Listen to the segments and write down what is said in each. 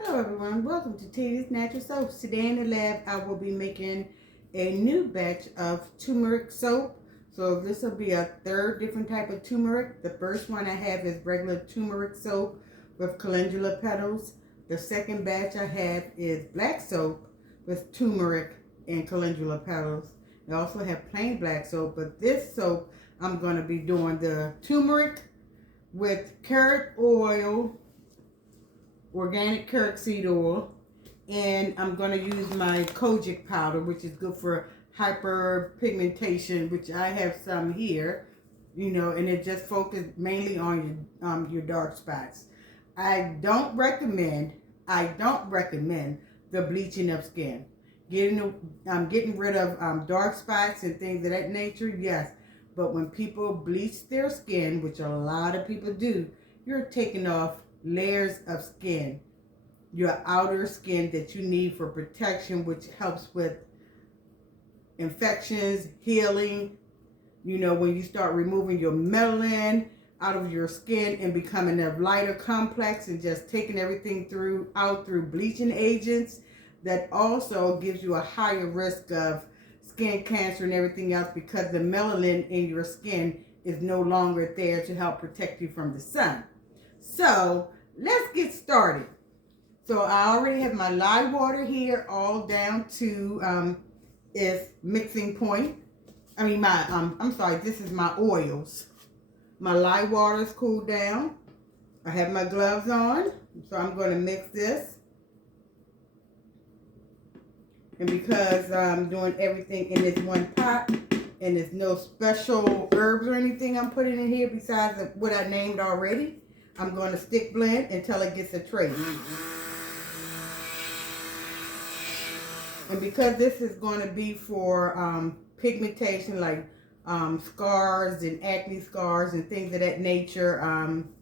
Hello everyone, welcome to Tiela's Natural Soaps. Today in the lab I will be making a new batch of turmeric soap. So this will be a third different type of turmeric. The first one I have is regular turmeric soap with calendula petals. The second batch I have is black soap with turmeric and calendula petals. I also have plain black soap, but this soap I'm going to be doing the turmeric with carrot oil, organic carrot seed oil, and I'm going to use my Kojic powder, which is good for hyperpigmentation, which I have some here, and it just focuses mainly on your dark spots. I don't recommend the bleaching of skin. Getting rid of dark spots and things of that nature, yes, but when people bleach their skin, which a lot of people do, you're taking off layers of skin, your outer skin that you need for protection, which helps with infections, healing. When you start removing your melanin out of your skin and becoming a lighter complex and just taking everything out through bleaching agents, that also gives you a higher risk of skin cancer and everything else, because the melanin in your skin is no longer there to help protect you from the sun. So let's get started. So I already have my lye water here all down to its mixing point. This is my oils. My lye water is cooled down. I have my gloves on, so I'm going to mix this. And because I'm doing everything in this one pot, and there's no special herbs or anything I'm putting in here besides what I named already, I'm going to stick blend until it gets a trace. And because this is going to be for pigmentation, like scars and acne scars and things of that nature, I'm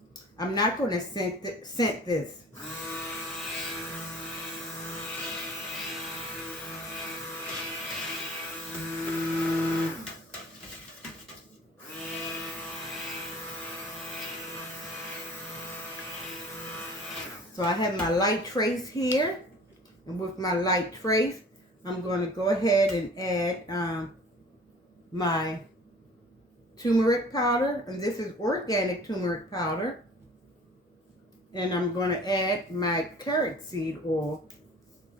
not going to scent this. So I have my light trace here, and with my light trace, I'm going to go ahead and add my turmeric powder, and this is organic turmeric powder, and I'm going to add my carrot seed oil.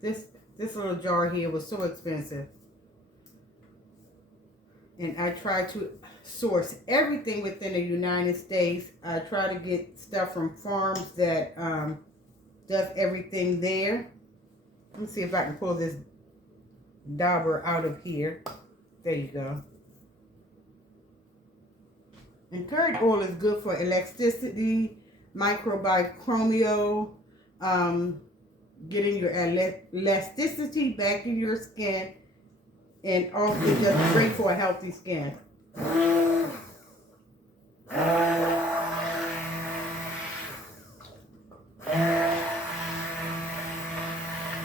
This little jar here was so expensive, and I try to source everything within the United States. I try to get stuff from farms that does everything there. Let me see if I can pull this dauber out of here. There you go. And carrot oil is good for elasticity, microbiome, getting your elasticity back in your skin, and also just great for a healthy skin.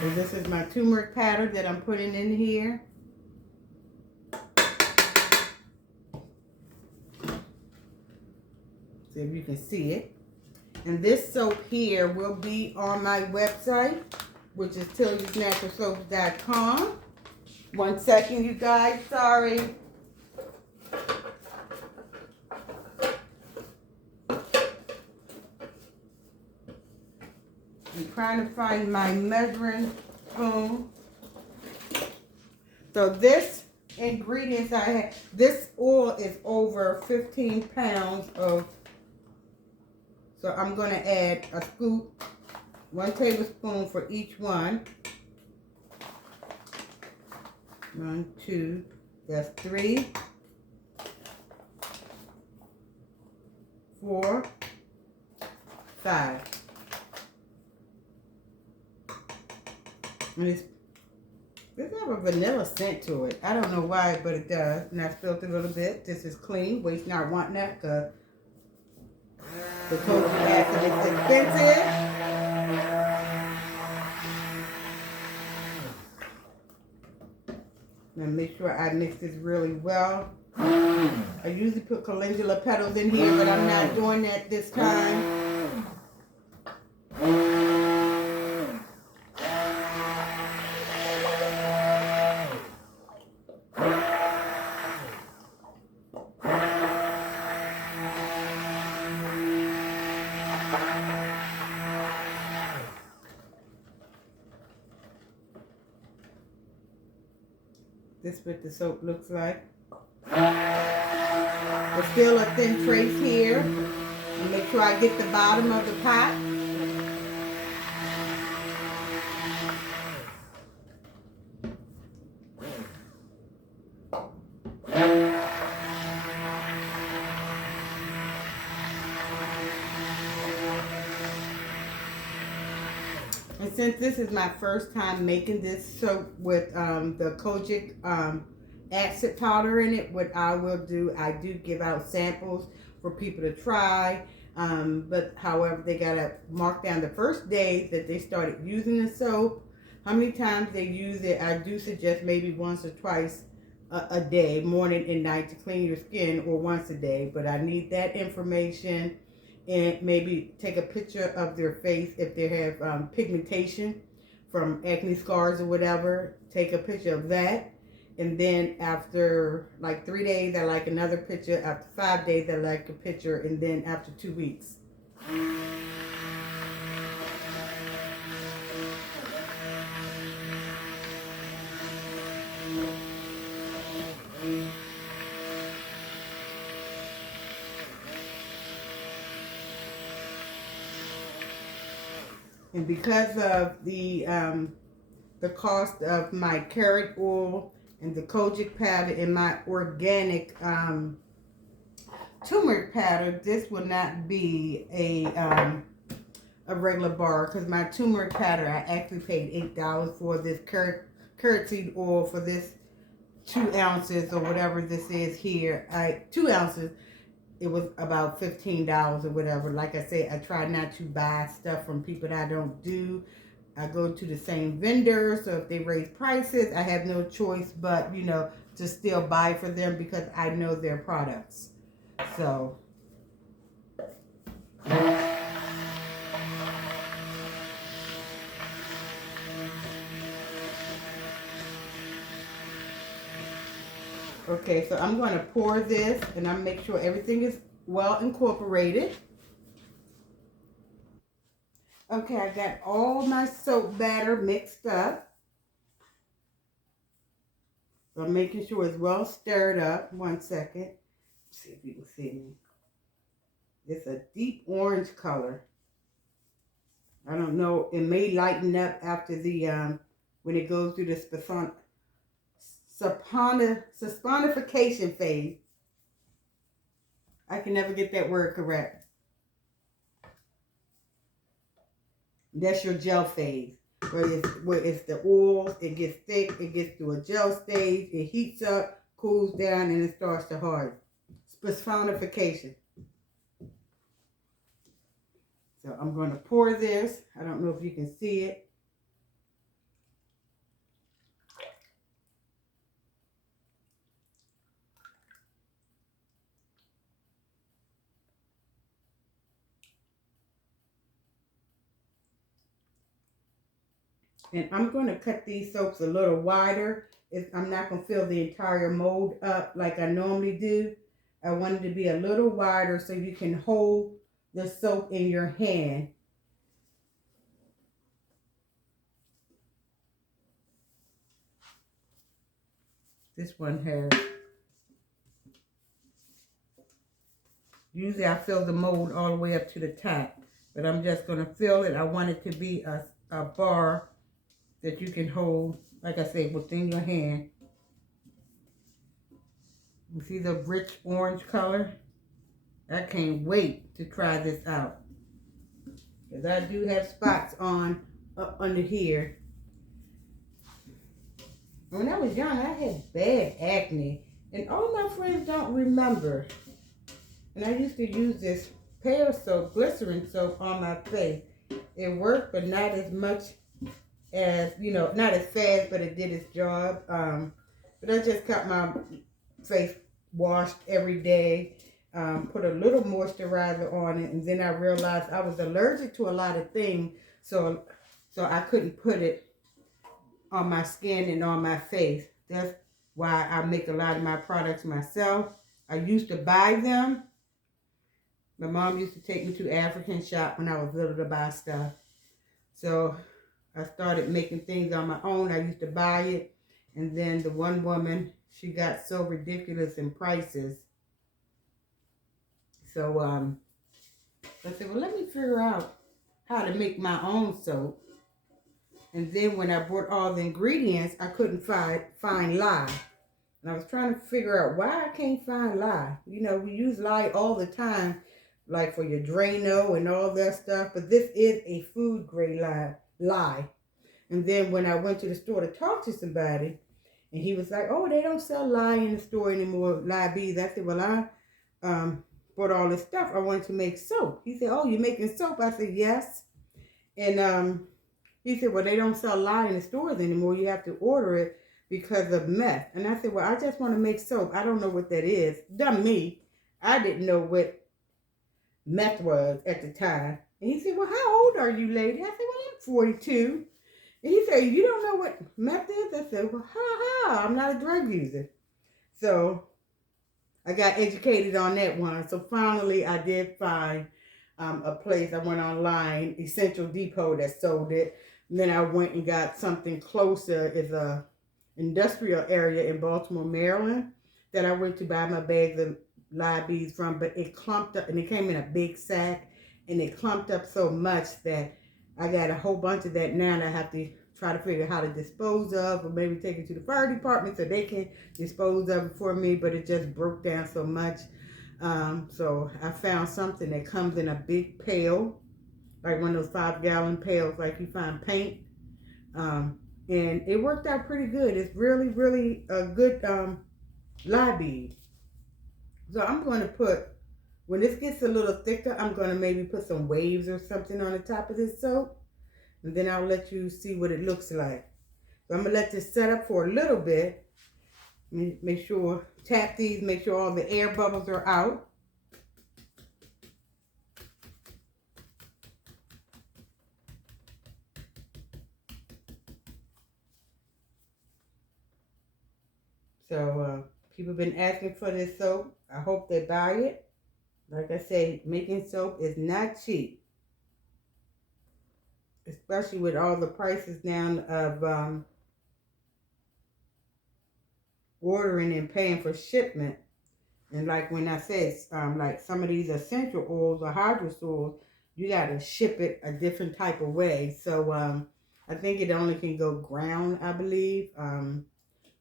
So this is my turmeric powder that I'm putting in here. See if you can see it. And this soap here will be on my website, which is TielaSNaturalSoaps.com. 1 second, you guys. Sorry. I'm trying to find my measuring spoon. So this ingredients I have, this oil is over 15 pounds of, so I'm going to add a scoop, 1 tablespoon for each one. 1, 2, that's 3, 4, 5. And this have a vanilla scent to it. I don't know why, but it does. And I spilled a little bit. This is clean. Waste not, want not, because the Kojic acid is expensive. Now make sure I mix this really well. I usually put calendula petals in here, but I'm not doing that this time. This is what the soap looks like. There's still a thin trace here. And make sure I get the bottom of the pot. And since this is my first time making this soap with the Kojic acid powder in it, what I will do, I do give out samples for people to try. But however, they gotta mark down the first day that they started using the soap, how many times they use it. I do suggest maybe once or twice a day, morning and night, to clean your skin, or once a day. But I need that information. And maybe take a picture of their face if they have pigmentation from acne scars or whatever. Take a picture of that. And then after like 3 days, I like another picture. After 5 days, I like a picture. And then after 2 weeks. And because of the cost of my carrot oil and the Kojic powder and my organic turmeric powder, this will not be a regular bar, because my turmeric powder, I actually paid $8 for this carrot seed oil for this 2 ounces or whatever this is here. 2 ounces. It was about $15 or whatever. Like I said, I try not to buy stuff from people that I don't do. I go to the same vendor, so if they raise prices, I have no choice but, you know, to still buy for them because I know their products. So okay, so I'm going to pour this, and I'm make sure everything is well incorporated. Okay, I got all my soap batter mixed up. So I'm making sure it's well stirred up. 1 second. Let's see if you can see me. It's a deep orange color. I don't know. It may lighten up after the when it goes through the saponification phase. I can never get that word correct. That's your gel phase, where it's the oil, it gets thick, it gets to a gel stage, it heats up, cools down, and it starts to harden. Saponification. So I'm going to pour this. I don't know if you can see it. And I'm going to cut these soaps a little wider. I'm not going to fill the entire mold up like I normally do. I want it to be a little wider so you can hold the soap in your hand. This one has. Usually I fill the mold all the way up to the top. But I'm just going to fill it. I want it to be a bar that you can hold, like I said, within your hand. You see the rich orange color? I can't wait to try this out. Because I do have spots on under here. When I was young, I had bad acne. And all my friends don't remember. And I used to use this pear soap, glycerin soap, on my face. It worked, but not as much as, you know, not as fast, but it did its job. But I just got my face washed every day, put a little moisturizer on it, and then I realized I was allergic to a lot of things, so I couldn't put it on my skin and on my face. That's why I make a lot of my products myself. I used to buy them. My mom used to take me to African shop when I was little to buy stuff. So I started making things on my own. I used to buy it, And then the one woman, she got so ridiculous in prices. So I said, well, let me figure out how to make my own soap. And then when I bought all the ingredients, I couldn't find lye. And I was trying to figure out why I can't find lye. You know, we use lye all the time, like for your Drano and all that stuff. But this is a food grade lye. And then when I went to the store to talk to somebody, and he was like, oh, they don't sell lye in the store anymore, lye beads. I said, well, I bought all this stuff. I wanted to make soap. He said, oh, you're making soap? I said, yes. And he said, well, they don't sell lye in the stores anymore. You have to order it because of meth. And I said, well, I just want to make soap. I don't know what that is. Dumb me. I didn't know what meth was at the time. And he said, well, how old are you, lady? I said, well, I'm 42. And he said, you don't know what meth is? I said, well, I'm not a drug user. So I got educated on that one. So finally, I did find a place. I went online, Essential Depot, that sold it. And then I went and got something closer. It's a industrial area in Baltimore, Maryland, that I went to buy my bags of lye beads from. But it clumped up, and it came in a big sack, and it clumped up so much that I got a whole bunch of that now, and I have to try to figure out how to dispose of, or maybe take it to the fire department so they can dispose of it for me. But it just broke down so much. So I found something that comes in a big pail, like one of those 5-gallon pails, like you find paint. And it worked out pretty good. It's really, really a good lye bead. So I'm going to put, when this gets a little thicker, I'm going to maybe put some waves or something on the top of this soap. And then I'll let you see what it looks like. So I'm going to let this set up for a little bit. Make sure, tap these, make sure all the air bubbles are out. So people have been asking for this soap. I hope they buy it. Like I say, making soap is not cheap. Especially with all the prices now of ordering and paying for shipment. And like when I said, like some of these essential oils or hydrous oils, you got to ship it a different type of way. So I think it only can go ground, I believe.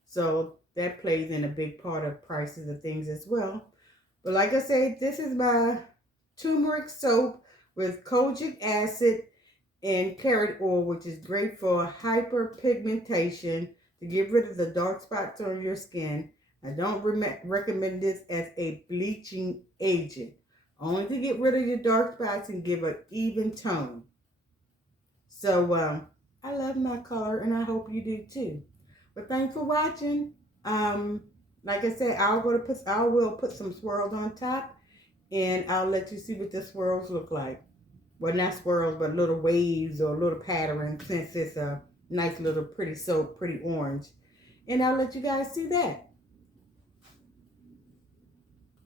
So that plays in a big part of prices of things as well. But like I said, this is my turmeric soap with kojic acid and carrot oil, which is great for hyperpigmentation, to get rid of the dark spots on your skin. I don't recommend this as a bleaching agent, only to get rid of your dark spots and give an even tone. So I love my color, and I hope you do too. But thanks for watching. Like I said, I will put some swirls on top, and I'll let you see what the swirls look like. Well, not swirls, but little waves or little patterns, since it's a nice little pretty soap, pretty orange. And I'll let you guys see that.